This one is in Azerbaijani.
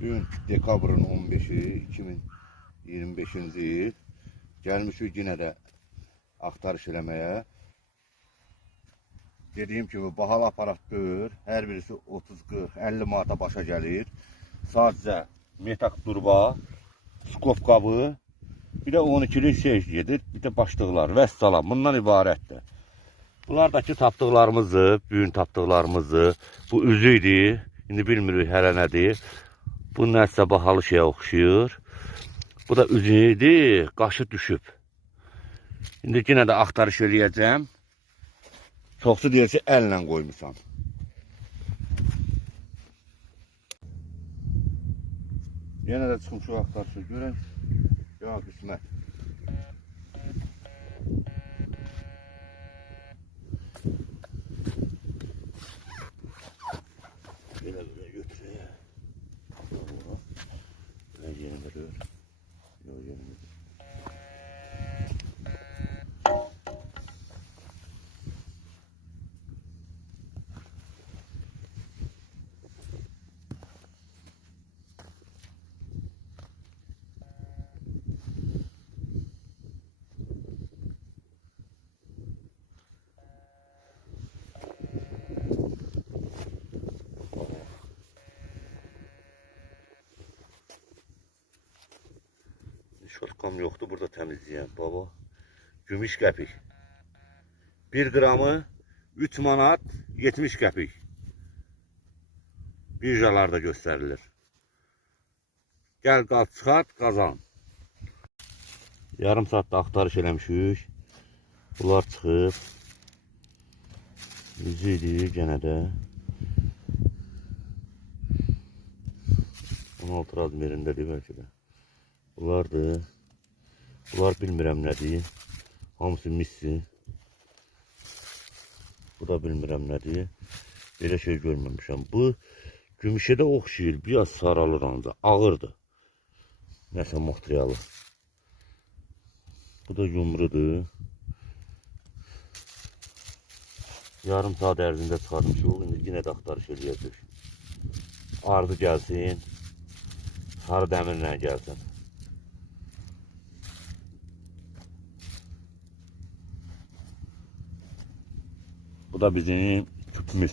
Bugün dekabrın 15'i 2025-ci il. Gəlmişik yine də axtarış eləməyə. Dediyim kimi bahalı aparat deyil. Hər birisi 30-40-50 manata başa gəlir. Sadəcə metak durba, skop qabı, bir də 12'lik şey gedir, bir də başlıqlar və salam. Bundan ibarətdir. Bunlardakı tapdıqlarımızdır, bugün tapdıqlarımızdır. Bu üzü idi. İndi bilmirik hələ nədir. Bu nəsə bahalı şeyə oxşuyur. Bu da üzü idi, qaşı düşüb. İndi yenə də axtarış eləyəcəm. Çoxsu deyirsə əllə qoymuşam. Yenə də çıxmışıq axtarışı görək. Ya qismət. Belə götürək. Belə yerində deyil. Yox, yerində deyil. Şotkam yoxdur, burada təmizləyəm. Baba, gümüş qəpik. 1 qramı 3 manat 70 qəpik. Birjalarda göstərilir. Gəl, qal, çıxart, qazan. Yarım saatdə axtarış eləmişik. Bunlar çıxıb. Yüzü idi, gənə də. 16 razmerindədir bəlkə də. Bunlardır. Bunlar bilmirəm nədir. Hamısı missi. Bu da bilmirəm nədir. Belə şey görməmişəm. Bu gümüşə də oxşayır. Biraz saralır ancaq. Ağırdır. Nəsə materialı. Bu da yumrudur. Yarım saat ərzində çıxarmışıq. İndi yenə də axtarış eləyəcək. Ardı gəlsin. Sarı dəmirlə gəlsin. Bu da bizim küpümüz.